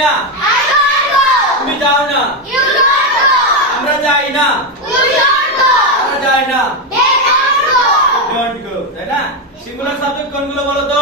না I don't go. তুমি যাও না You don't go. আমরা যাই না You don't go. তারা যায় না They don't go. Don't go তাই না সিঙ্গুলার সাবজেক্ট কোনগুলো বলো তো